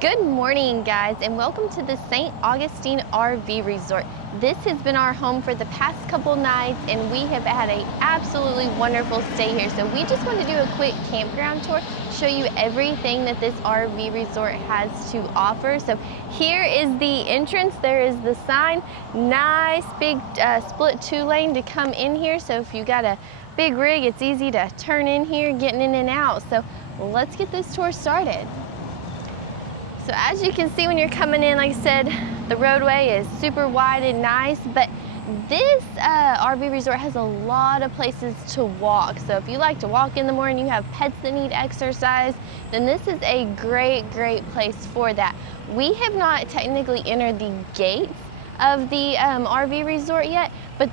Good morning, guys, and welcome to the St. Augustine RV Resort. This has been our home for the past couple nights, and we have had an absolutely wonderful stay here. So we just want to do a quick campground tour, show you everything that this RV resort has to offer. So here is the entrance. There is the sign. Nice big split 2-lane to come in here. So if you got a big rig, it's easy to turn in here, getting in and out. So let's get this tour started. So as you can see when you're coming in, like I said, the roadway is super wide and nice, but this RV resort has a lot of places to walk. So if you like to walk in the morning, you have pets that need exercise, then this is a great place for that. We have not technically entered the gates of the RV resort yet, but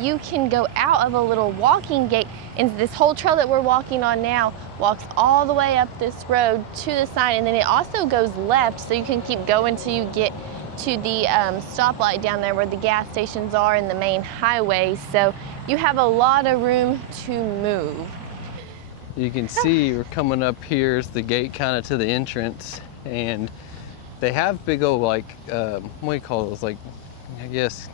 you can go out of a little walking gate, and this whole trail that we're walking on now walks all the way up this road to the sign, and then it also goes left, so you can keep going till you get to the stoplight down there where the gas stations are and the main highway. So you have a lot of room to move. You can see we're coming up here is the gate kind of to the entrance, and they have big old what do you call those, I guess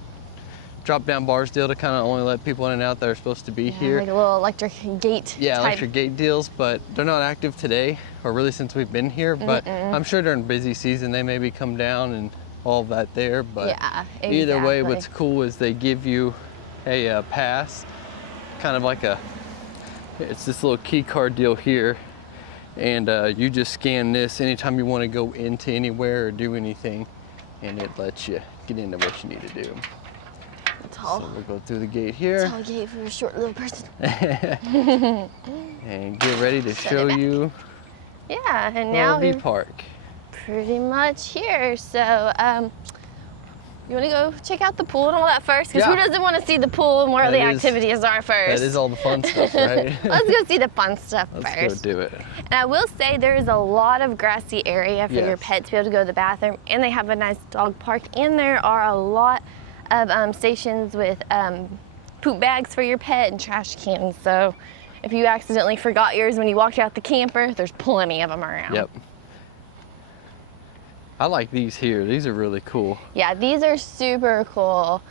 drop down bars deal to kind of only let people in and out that are supposed to be here. Like a little electric gate. Yeah, type. Electric gate deals, but they're not active today, or really since we've been here, but I'm sure during busy season they maybe come down and all that there, but yeah, exactly. Either way, what's cool is they give you a pass, kind of like it's this little key card deal here, and you just scan this anytime you want to go into anywhere or do anything, and it lets you get into what you need to do. Tall. So we'll go through the gate here. Tall gate for a short little person. And get ready to show you. Yeah, and now RV park. Pretty much here. So you want to go check out the pool and all that first? Because who doesn't want to see the pool and where the activities are first? That is all the fun stuff, right? Let's go see the fun stuff first. Let's go do it. And I will say there is a lot of grassy area for your pet to be able to go to the bathroom, and they have a nice dog park, and there are a lot of stations with poop bags for your pet and trash cans. So if you accidentally forgot yours when you walked out the camper, there's plenty of them around. Yep. I like these here. These are really cool. Yeah, these are super cool.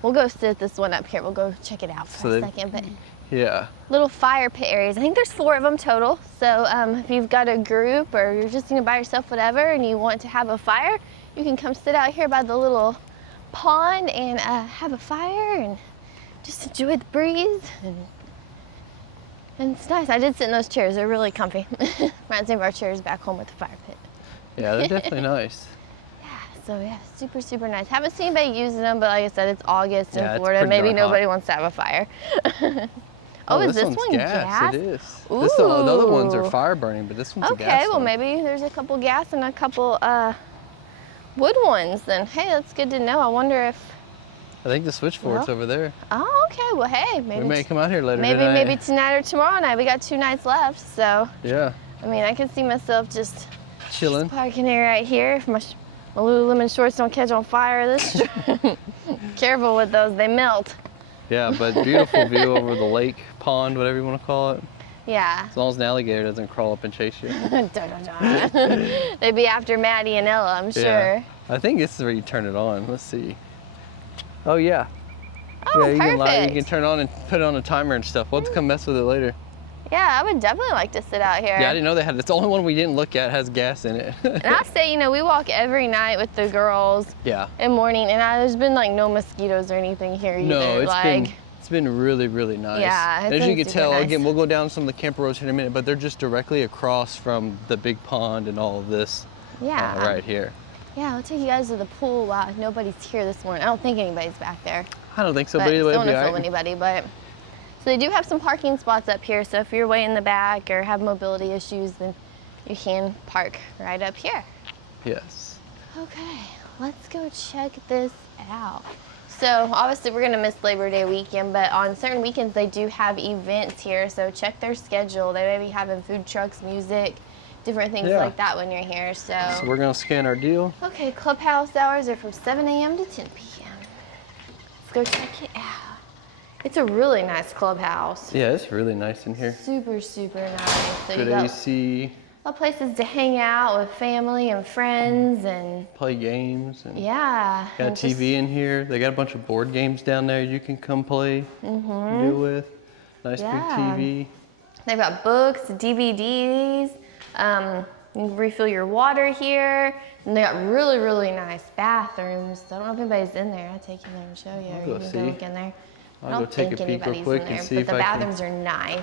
We'll go sit this one up here. We'll go check it out for a second. But yeah, little fire pit areas. I think there's 4 of them total. So if you've got a group or you're just by yourself, whatever, and you want to have a fire, you can come sit out here by the little pond and have a fire and just enjoy the breeze. And it's nice. I did sit in those chairs. They're really comfy. Reminds me of our chairs back home with the fire pit. Yeah, they're definitely nice. Yeah, so yeah, super nice. Haven't seen anybody using them, but like I said, it's August in Florida. It's Maybe nobody wants to have a fire. Oh, is this one gas? It is. Ooh. The other ones are fire burning, but this one's a gas. Okay, well maybe there's a couple gas and a couple wood ones. Then hey, that's good to know. I wonder if. I think the switchboard's over there. Oh, okay. Well, hey, maybe we may come out here later tonight. Maybe tonight or tomorrow night. We got 2 nights left, so. Yeah. I mean, I can see myself just chilling, parking here right here. If my Lululemon shorts don't catch on fire this careful with those, they melt. Yeah, but beautiful view over the lake, pond, whatever you want to call it. Yeah. As long as an alligator doesn't crawl up and chase you. They'd be after Maddie and Ella, I'm sure. Yeah. I think this is where you turn it on. Let's see. Oh yeah. Oh, yeah, perfect. You can turn on and put it on a timer and stuff. We'll have to come mess with it later. Yeah, I would definitely like to sit out here. Yeah, I didn't know they had it. It's the only one we didn't look at has gas in it. And I say, we walk every night with the girls. Yeah. In morning, and there's been no mosquitoes or anything here either. No, it's been really nice. Yeah, and as you can tell, nice. Again, we'll go down some of the camper roads here in a minute, but they're just directly across from the big pond and all of this. Yeah. Right here. Yeah, I'll take you guys to the pool while nobody's here this morning. I don't think anybody's back there. I don't think so, but either way, don't want to film anybody, but. So they do have some parking spots up here, so if you're way in the back or have mobility issues, then you can park right up here. Yes. Okay, let's go check this out. So obviously we're gonna miss Labor Day weekend, but on certain weekends they do have events here, so check their schedule. They may be having food trucks, music, different things like that when you're here. So we're gonna scan our deal. Okay, Clubhouse hours are from 7 a.m. to 10 p.m. Let's go check it out. It's a really nice clubhouse. Yeah, it's really nice in here. Super nice. So good AC. lot of places to hang out with family and friends and play games. And yeah. got a and TV in here. They got a bunch of board games down there you can come play, deal with. Nice big TV. They've got books, DVDs. You can refill your water here. And they got really, really nice bathrooms. I don't know if anybody's in there. I'll take you there and show you. I'll Or go you can see. go look in there. I I'll don't go take a think peek real anybody's quick in and there, see but if the I can. bathrooms are nice.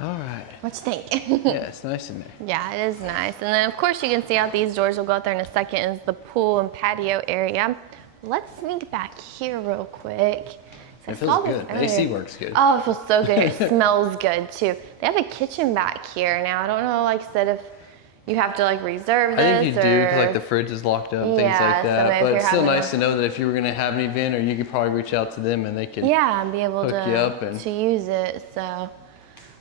All right. What you think? Yeah, it's nice in there. Yeah, it is nice. And then of course you can see out these doors, we'll go out there in a second, is the pool and patio area. Let's sneak back here real quick. It feels good. The AC works good. Oh, it feels so good. It smells good too. They have a kitchen back here now. I don't know, like I said, if you have to like reserve this. I think you do, because like the fridge is locked up, things like that. But it's still nice to know that if you were gonna have an event, or you could probably reach out to them and they can be able to use it. So.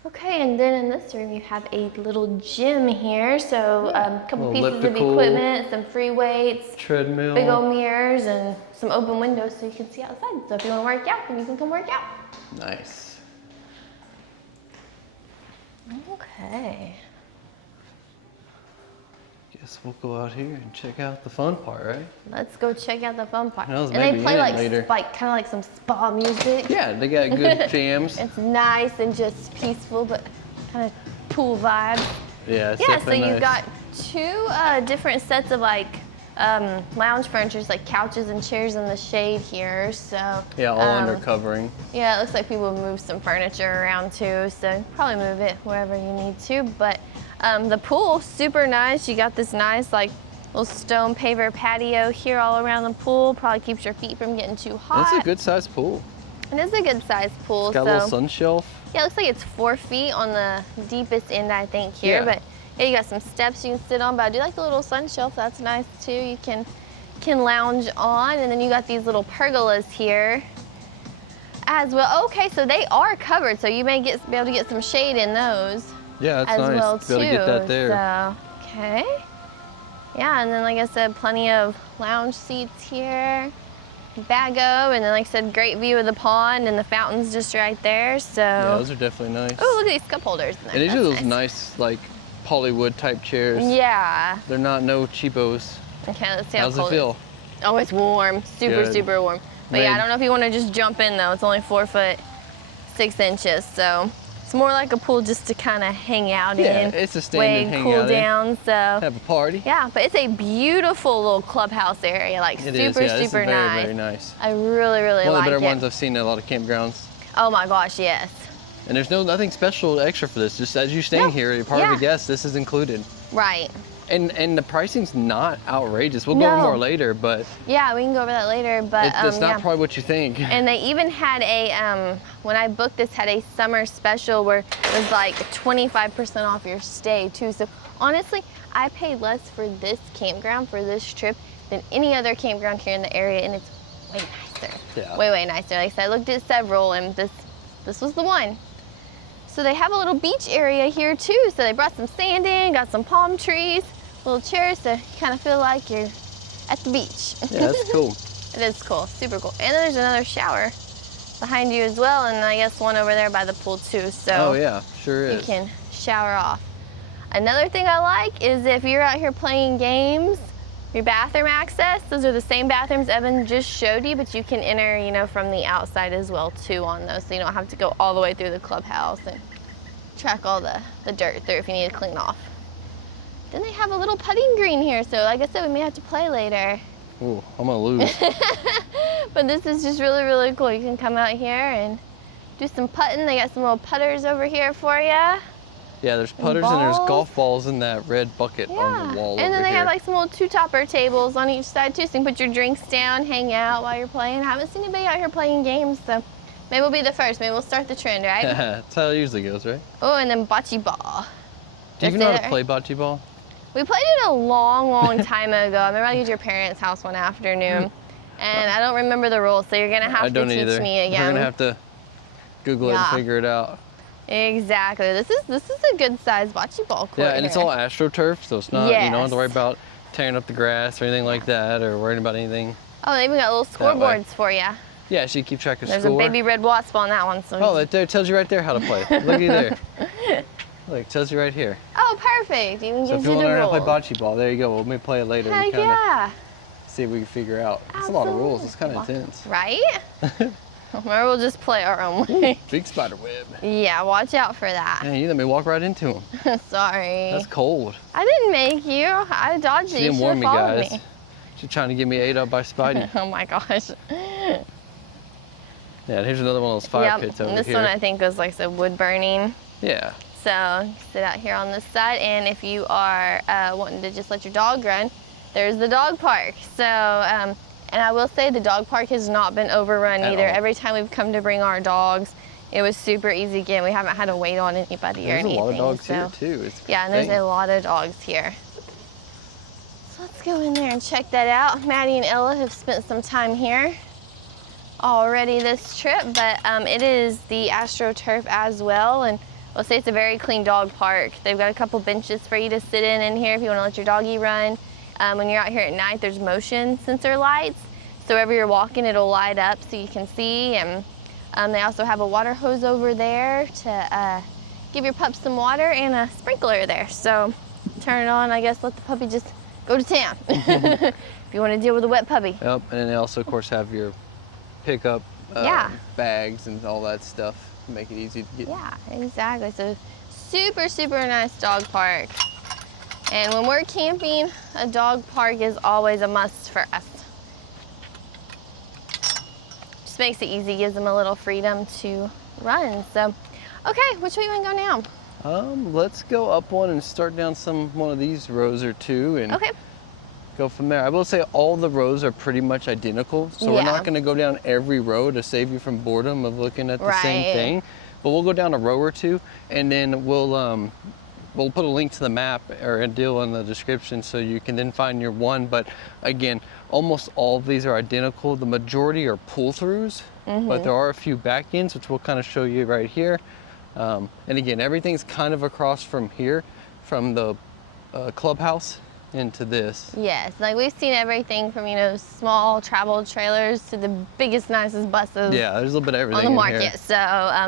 Okay, and then in this room you have a little gym here. So a couple pieces of equipment, some free weights, treadmill, big old mirrors, and some open windows so you can see outside. So if you want to work out, you can come work out. Nice. Okay. Guess we'll go out here and check out the fun part, right? Let's go check out the fun part. And they play like kind of like some spa music. Yeah, they got good jams. It's nice and just peaceful, but kind of pool vibes. Yeah, it's so definitely you've nice. got two different sets of like lounge furniture, like couches and chairs in the shade here. So yeah, all under covering. Yeah, it looks like people move some furniture around too, so probably move it wherever you need to. But the pool, super nice. You got this nice like little stone paver patio here all around the pool. Probably keeps your feet from getting too hot. That's a good sized pool. It is a good sized pool. It's got a little sun shelf. Yeah, it looks like it's 4 feet on the deepest end, I think, here. Yeah. But yeah, you got some steps you can sit on. But I do like the little sun shelf. That's nice too. You can lounge on, and then you got these little pergolas here as well. Okay, so they are covered, so you may be able to get some shade in those. Yeah, that's as nice well to be able to get that there. So, okay. Yeah, and then like I said, plenty of lounge seats here. Bago, and then like I said, great view of the pond and the fountain's just right there. So yeah, those are definitely nice. Oh, look at these cup holders. And these are those nice like polywood type chairs. Yeah. They're not no cheapos. Okay, let's see how cold it feel? Oh, it's warm. Super warm. But yeah, I don't know if you want to just jump in though. It's only 4 foot 6 inches, so it's more like a pool just to kind of hang out in. Yeah, it's a standing hang cool out down. In. So have a party. Yeah, but it's a beautiful little clubhouse area, like super very, nice. Very nice. I really like it. One of the better ones I've seen at a lot of campgrounds. Oh my gosh, yes. And there's nothing special extra for this. Just as you staying here, you're part of a guest. This is included. Right. And the pricing's not outrageous. We'll go over more later, but yeah, we can go over that later. But it's not probably what you think. And they even had a when I booked this, had a summer special where it was like 25% off your stay too. So honestly, I paid less for this campground for this trip than any other campground here in the area, and it's way nicer. Yeah. Way nicer. Like I said, I looked at several, and this was the one. So they have a little beach area here too. So they brought some sand in, got some palm trees, little chairs to kind of feel like you're at the beach. Yeah, that's cool. It is cool, super cool. And then there's another shower behind you as well, and I guess one over there by the pool too. So oh yeah, sure is. You can shower off. Another thing I like is if you're out here playing games, your bathroom access, those are the same bathrooms Evan just showed you, but you can enter, from the outside as well too on those, so you don't have to go all the way through the clubhouse and track all the dirt through if you need to clean off. Then they have a little putting green here, so like I said, we may have to play later. Ooh, I'm gonna lose. But this is just really cool. You can come out here and do some putting. They got some little putters over here for you. Yeah, there's putters and there's golf balls in that red bucket on the wall. And then over they here. have like some little two-topper tables on each side too, so you can put your drinks down, hang out while you're playing. I haven't seen anybody out here playing games, so maybe we'll be the first. Maybe we'll start the trend, right? That's how it usually goes, right? Oh, and then bocce ball. Do you even know how to play bocce ball? We played it a long time ago. I remember I was at your parents' house one afternoon, and I don't remember the rules, so you're gonna have to teach me again. We're gonna have to Google it and figure it out. Exactly. This is a good sized bocce ball court. Yeah, and it's all AstroTurf, so it's not, yes. you don't have to worry about tearing up the grass or anything like that, or worrying about anything. Oh, they even got little scoreboards for you. Yeah, so you keep track of There's score. a baby red wasp on that one. So oh, it tells you right there how to play. Looky there. Look, it tells you right here. Oh, perfect. Even so if you want to learn how to play bocce ball, there you go. We'll maybe play it later. Heck yeah. See if we can figure out. It's a lot of rules. It's kind of intense. Right? Or we'll just play our own way. Big spider web. Yeah, watch out for that. Man, you let me walk right into him. Sorry. That's cold. I didn't make you. I dodged it. She didn't warn me, guys. She's trying to get me ate up by Spidey. Oh my gosh. Yeah, here's another one of those fire pits over this here. one I think was like some wood burning. Yeah. So sit out here on this side, and if you are wanting to just let your dog run, there's the dog park. So, and I will say the dog park has not been overrun either. Every time we've come to bring our dogs, it was super easy again. We haven't had to wait on anybody or anything. There's a lot of dogs here too. Yeah, and there's a lot of dogs here. So let's go in there and check that out. Maddie and Ella have spent some time here already this trip, but it is the AstroTurf as well, and we'll say it's a very clean dog park. They've got a couple benches for you to sit in here if you want to let your doggy run. When you're out here at night, there's motion sensor lights, so wherever you're walking, it'll light up so you can see. And they also have a water hose over there to give your pup some water, and a sprinkler there. So turn it on, I guess, let the puppy just go to town if you want to deal with a wet puppy. Yep, and then they also, of course, have your pickup bags and all that stuff to make it easy to get. Yeah, exactly. So super nice dog park. And when we're camping, a dog park is always a must for us. Just makes it easy, gives them a little freedom to run. So, okay, which way you want to go now? Let's go up one and start down one of these rows or two, and go from there. I will say all the rows are pretty much identical, so we're not going to go down every row to save you from boredom of looking at the same thing. But we'll go down a row or two, and then we'll put a link to the map or a deal in the description so you can then find your one. But again, almost all of these are identical. The majority are pull-throughs, but there are a few back ends, which we'll kind of show you right here. And again, everything's kind of across from here, from the clubhouse into this. Yes, like we've seen everything from, small travel trailers to the biggest, nicest buses. Yeah, there's a little bit of everything on the market. here. So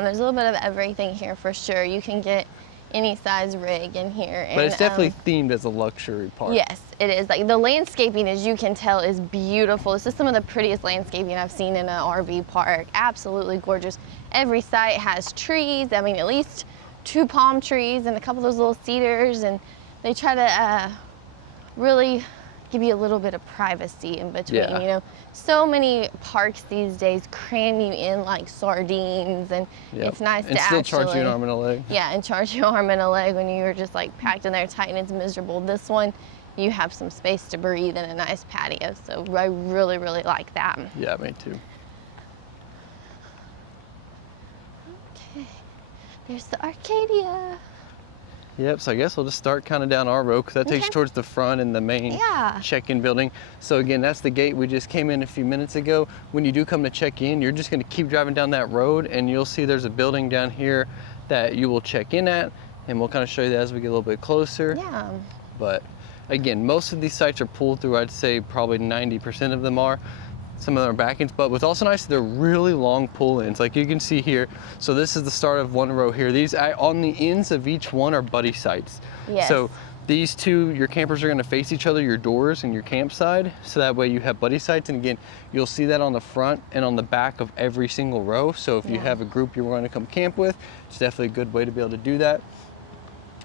there's a little bit of everything here for sure. You can get any size rig in here. But it's definitely themed as a luxury park. Yes, it is. Like the landscaping, as you can tell, is beautiful. This is some of the prettiest landscaping I've seen in an RV park. Absolutely gorgeous. Every site has trees. I mean, at least 2 palm trees and a couple of those little cedars, and they try to really give you a little bit of privacy in between. So many parks these days cram you in like sardines, and it's nice to still charge you an arm and a leg. Yeah, and charge you an arm and a leg when you're just like packed in there tight and it's miserable. This one, you have some space to breathe and a nice patio, so I really like that. Yeah, me too. Okay, there's the Arcadia. Yep, so I guess we'll just start kind of down our road, because that takes you towards the front and the main check-in building. So again, that's the gate we just came in a few minutes ago. When you do come to check in, you're just going to keep driving down that road, and you'll see there's a building down here that you will check in at, and we'll kind of show you that as we get a little bit closer. Yeah. But again, most of these sites are pulled through. I'd say probably 90% of them are. Some of them are back-ins, but what's also nice is they're really long pull-ins, like you can see here. So this is the start of one row here. These on the ends of each one are buddy sites. Yes. So these two, your campers are going to face each other, your doors and your campsite, so that way you have buddy sites. And again, you'll see that on the front and on the back of every single row. So if you have a group you're going to come camp with, it's definitely a good way to be able to do that.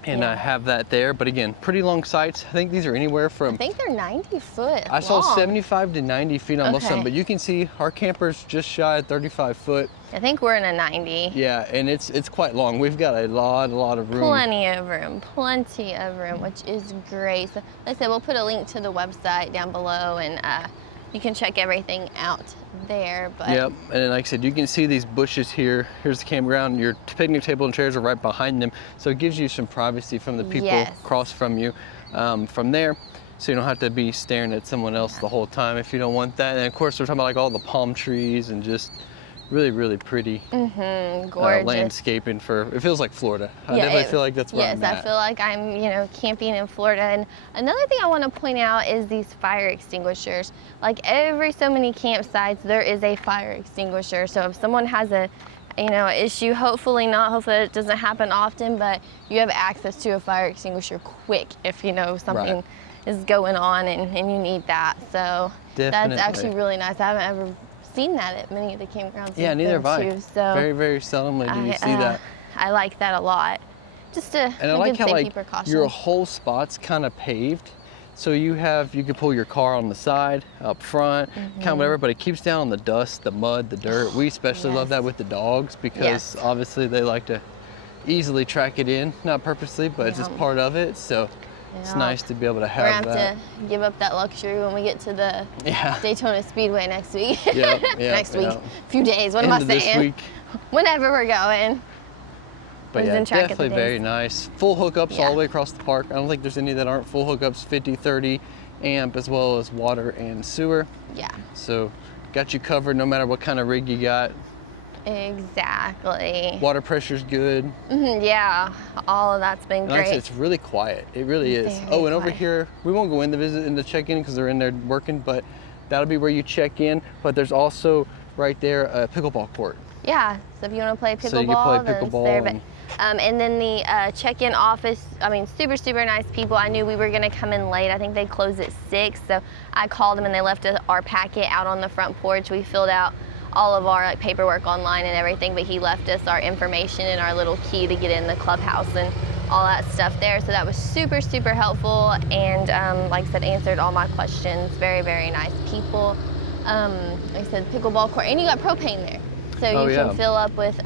And I have that there, but again, pretty long sites. I think these are anywhere from... I think they're 90 foot I saw 75 to 90 feet on most of them, but you can see our camper's just shy of 35 foot. I think we're in a 90. Yeah, and it's quite long. We've got a lot of room. Plenty of room, which is great. So like I said, we'll put a link to the website down below, and you can check everything out there. But yep, and then like I said, you can see these bushes here. Here's the campground. Your picnic table and chairs are right behind them, so it gives you some privacy from the people across from you. from there. So you don't have to be staring at someone else the whole time if you don't want that. And of course, we're talking about like all the palm trees and just really, really pretty Gorgeous. landscaping for, it feels like Florida. I definitely feel like that's where I'm at. Yes, I feel like I'm, camping in Florida. And another thing I want to point out is these fire extinguishers. Like every so many campsites, there is a fire extinguisher. So if someone has a, issue, hopefully it doesn't happen often, but you have access to a fire extinguisher quick if something is going on and you need that. So Definitely. that's actually really nice. I haven't ever seen that at many of the campgrounds. Yeah, neither have I. So very, very seldomly do you see that. I like that a lot. Just to and I like how safety precautions. Your whole spot's kind of paved. So you could pull your car on the side, up front, kind of whatever, but it keeps down the dust, the mud, the dirt. We especially love that with the dogs because obviously they like to easily track it in, not purposely, but it's just part of it. So it's nice to be able to have that. We're going to have to give up that luxury when we get to the Daytona Speedway next week. Next week, a few days, what am I saying? This week. Whenever we're going. But yeah, definitely very nice. Full hookups all the way across the park. I don't think there's any that aren't full hookups, 50, 30 amp, as well as water and sewer. Yeah. So got you covered no matter what kind of rig you got. Exactly. Water pressure's good. Yeah, all of that's been great. Like I said, it's really quiet. It really is. Oh, and over here, we won't go in the check-in because they're in there working, but that'll be where you check in. But there's also right there a pickleball court. Yeah, so if you want to play pickleball, so you can play pickleball there. But, and then the check-in office, super, super nice people. I knew we were going to come in late. I think they closed at 6, so I called them and they left our packet out on the front porch. We filled out all of our paperwork online and everything, but he left us our information and our little key to get in the clubhouse and all that stuff there. So that was super, super helpful, and like I said, answered all my questions. Very, very nice people. Like I said, pickleball court, and you got propane there. So you can fill up with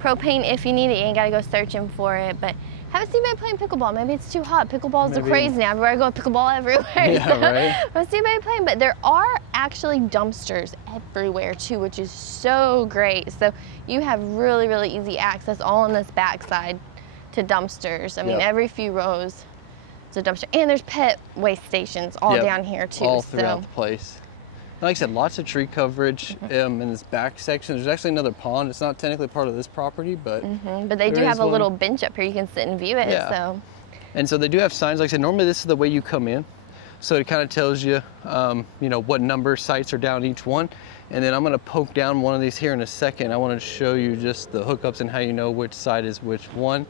propane if you need it. You ain't got to go searching for it. But haven't seen anybody playing pickleball. Maybe it's too hot. Pickleballs are crazy now. Everywhere I go, pickleball everywhere. Yeah, so right. haven't seen anybody playing. But there are actually dumpsters everywhere too, which is so great. So you have really, really easy access all on this backside to dumpsters. I mean, every few rows is a dumpster. And there's pet waste stations all down here too. All throughout the place. Like I said, lots of tree coverage in this back section. There's actually another pond. It's not technically part of this property, but but they do have a little bench up here. You can sit and view it. Yeah. So. And so they do have signs. Like I said, normally this is the way you come in. So it kind of tells you, what number sites are down each one. And then I'm going to poke down one of these here in a second. I want to show you just the hookups and how you know which side is which one.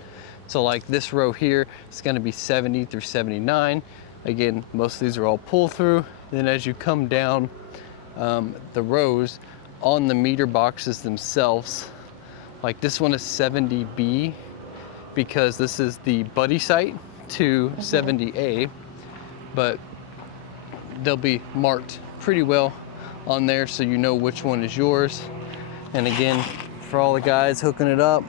So like this row here, it's going to be 70 through 79. Again, most of these are all pull through. And then as you come down the rows on the meter boxes themselves, like this one is 70B because this is the buddy site to 70A, but they'll be marked pretty well on there so you know which one is yours. And again, for all the guys hooking it up,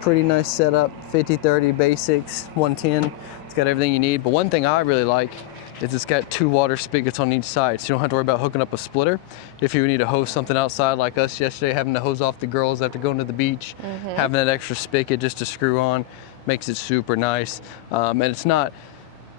pretty nice setup, 50-30 basics, 110. It's got everything you need. But one thing I really like is it's got 2 water spigots on each side, so you don't have to worry about hooking up a splitter. If you need to hose something outside like us yesterday, having to hose off the girls after going to the beach, having that extra spigot just to screw on makes it super nice. And it's not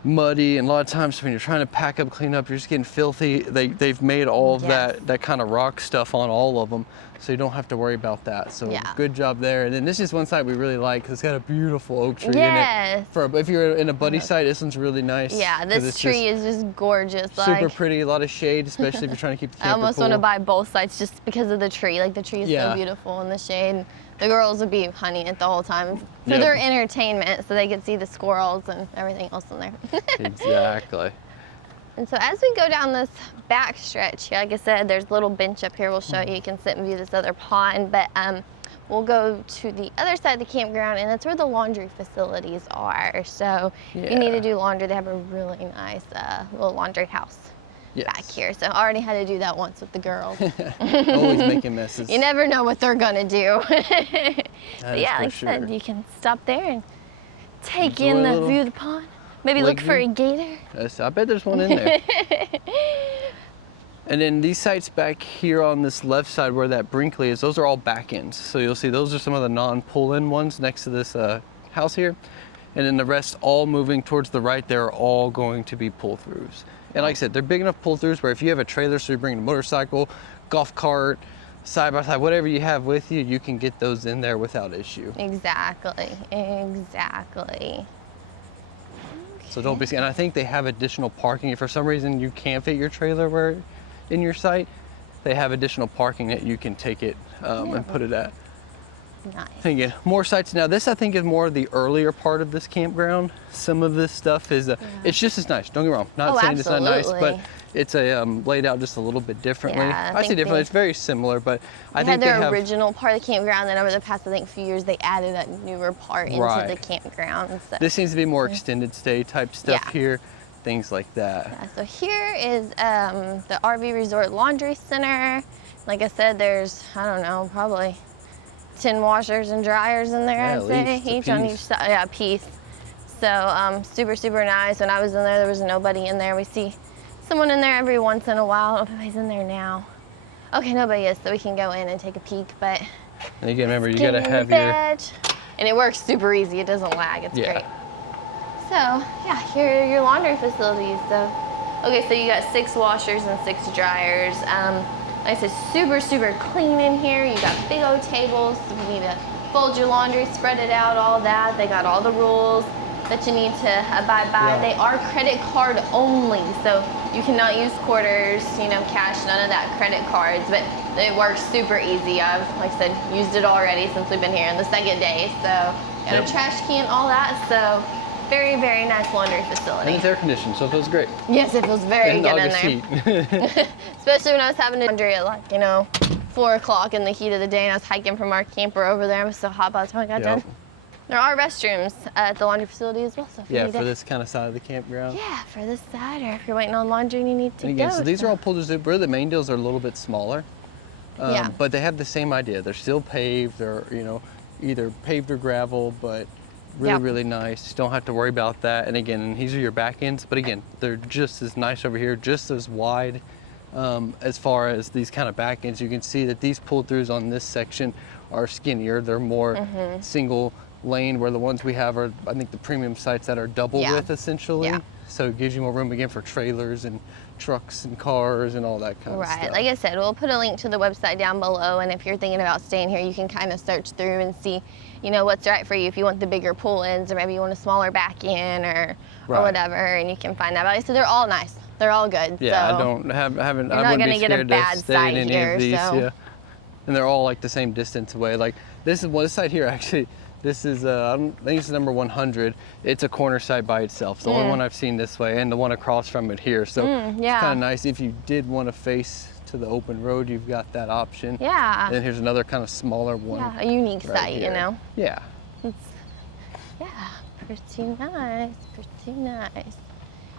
muddy, and a lot of times when you're trying to pack up, clean up, you're just getting filthy. They've made all of that kind of rock stuff on all of them, so you don't have to worry about that. So good job there. And then this is one side we really like because it's got a beautiful oak tree in it. If you're in a buddy site, this one's really nice. Yeah, this tree is just gorgeous. Super pretty, a lot of shade, especially if you're trying to keep the camper I almost want to buy both sides just because of the tree. Like the tree is so beautiful in the shade. The girls would be hunting it the whole time for their entertainment, so they could see the squirrels and everything else in there. Exactly. And so as we go down this back stretch, like I said, there's a little bench up here we'll show you. You can sit and view this other pond, but we'll go to the other side of the campground, and that's where the laundry facilities are. So if you need to do laundry, they have a really nice little laundry house back here. So I already had to do that once with the girls. Always making messes. You never know what they're gonna do. But yeah, like I sure. said, you can stop there and take in the view of the pond. Maybe look for a gator. Yes, I bet there's one in there. And then these sites back here on this left side where that Brinkley is, those are all back ends. So you'll see those are some of the non-pull-in ones next to this house here. and then the rest all moving towards the right, they're all going to be pull-throughs. And like I said, they're big enough pull-throughs where if you have a trailer, so you bring a motorcycle, golf cart, side-by-side, whatever you have with you, you can get those in there without issue. Exactly, exactly. So don't be scared. And I think they have additional parking. If for some reason you can't fit your trailer in your site, they have additional parking that you can take it and put it at. Nice. And again, more sites. Now this I think is more the earlier part of this campground. Some of this stuff is, it's just as nice, don't get me wrong. Not saying it's not nice, but it's laid out just a little bit differently. Yeah, I say differently, it's very similar, but I think they they had have their original part of the campground, then over the past, I think, few years, they added a newer part into the campground. So. This seems to be more extended stay type stuff here, things like that. Yeah, so here is the RV Resort Laundry Center. Like I said, there's, I don't know, probably 10 washers and dryers in there, I'd say, each on each side. Yeah, a piece. So super, super nice. When I was in there was nobody in there. We see someone in there every once in a while. I don't know if anybody's in there now. Okay, nobody is, so we can go in and take a peek, but and again, remember, you gotta have your... And it works super easy. It doesn't lag. It's great. So, yeah, here are your laundry facilities. So, okay, so you got 6 washers and 6 dryers. Like I said, super, super clean in here. You got big old tables. So you need to fold your laundry, spread it out, all that. They got all the rules that you need to abide by. They are credit card only, so you cannot use quarters, you know, cash, none of that, credit cards, but it works super easy. I've, like I said, used it already since we've been here on the 2nd day, so got a trash can, all that, so very, very nice laundry facility. And it's air conditioned, so it feels great. Yes, it feels very good in there. Heat. Especially when I was having to laundry at like, you know, 4 o'clock in the heat of the day, and I was hiking from our camper over there. It was so hot by the time I got done. There are restrooms at the laundry facility as well. So if you need for this kind of side of the campground. Yeah, for this side, or if you're waiting on laundry and you need to and again, go. So these are all pulled to The main deals are a little bit smaller, but they have the same idea. They're still paved. They're, you know, either paved or gravel, but really, really nice. You don't have to worry about that. And again, these are your back ends, but again, they're just as nice over here, just as wide. As far as these kind of back ends, you can see that these pull-throughs on this section are skinnier. They're more single lane, where the ones we have are, I think, the premium sites that are double width essentially. So it gives you more room again for trailers and trucks and cars and all that kind of stuff. Right, like I said, we'll put a link to the website down below, and if you're thinking about staying here, you can kind of search through and see, you know, what's right for you. If you want the bigger pull ends, or maybe you want a smaller back end, or whatever, and you can find that. But so they're all nice. They're all good. Yeah, so I wouldn't be get a scared bad to stay in any here, of these. so. Yeah, and they're all like the same distance away. Like this site here actually. This is, I think it's number 100. It's a corner site by itself. It's the only one I've seen this way, and the one across from it here. So it's kind of nice. If you did want to face to the open road, you've got that option. Yeah. And then here's another kind of smaller one. Yeah, a unique site, you know? Yeah. It's, pretty nice, pretty nice.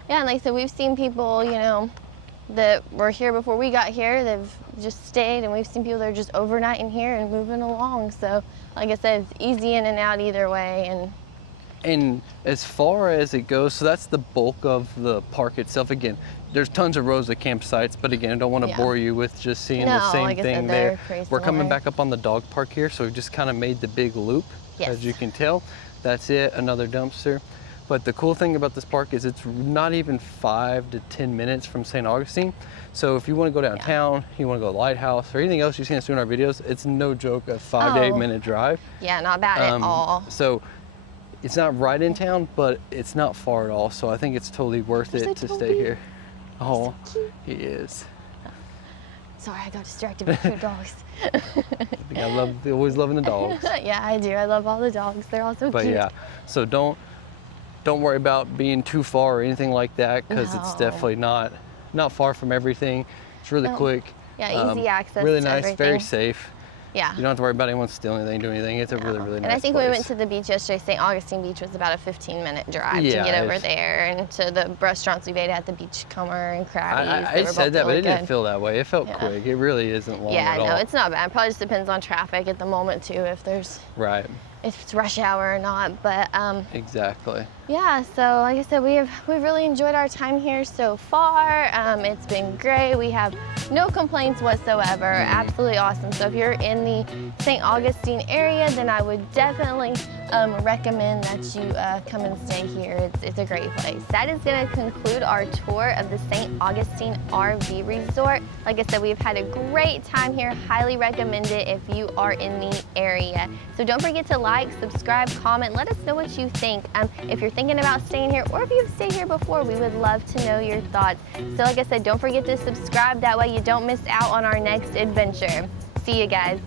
Yeah, and like I said, we've seen people, you know, that were here before we got here. They've just stayed, and we've seen people that are just overnighting here and moving along. So, like I said, it's easy in and out either way. And as far as it goes, so that's the bulk of the park itself. Again, there's tons of rows of campsites, but again, I don't want to bore you with just seeing the same thing there. We're coming back up on the dog park here, so we've just kind of made the big loop, as you can tell. That's it, another dumpster. But the cool thing about this park is it's not even 5 to 10 minutes from St. Augustine. So if you want to go downtown, you want to go to the lighthouse, or anything else you've seen us do in our videos, it's no joke a 5 to 8 minute drive. Yeah, not bad at all. So it's not right in town, but it's not far at all. So I think it's totally worth it to stay here. Oh, he is. Sorry, I got distracted by 2 dogs. I always loving the dogs. Yeah, I do. I love all the dogs. They're all so cute. But yeah, so don't worry about being too far or anything like that, because it's definitely not far from everything. It's really quick. Yeah, easy access. Really to nice, everything. very safe. Yeah. You don't have to worry about anyone stealing anything, doing anything. It's a really, really nice And I think place. we went to the beach yesterday. St. Augustine Beach was about a 15-minute drive to get over there, and to the restaurants we ate at, the Beachcomber and Krabby's. I said that, but it didn't feel that way. It felt quick. It really isn't long at all. Yeah, no, it's not bad. It probably just depends on traffic at the moment too, if there's if it's rush hour or not, but Exactly. yeah, so like I said, we've really enjoyed our time here so far. It's been great. We have no complaints whatsoever. Absolutely awesome. So if you're in the St. Augustine area, then I would definitely recommend that you come and stay here. It's a great place. That is going to conclude our tour of the St. Augustine RV Resort. Like I said, we've had a great time here. Highly recommend it if you are in the area. So don't forget to like, subscribe, comment. Let us know what you think. If you're thinking about staying here, or if you've stayed here before, we would love to know your thoughts. So like I said, don't forget to subscribe. That way you don't miss out on our next adventure. See you guys.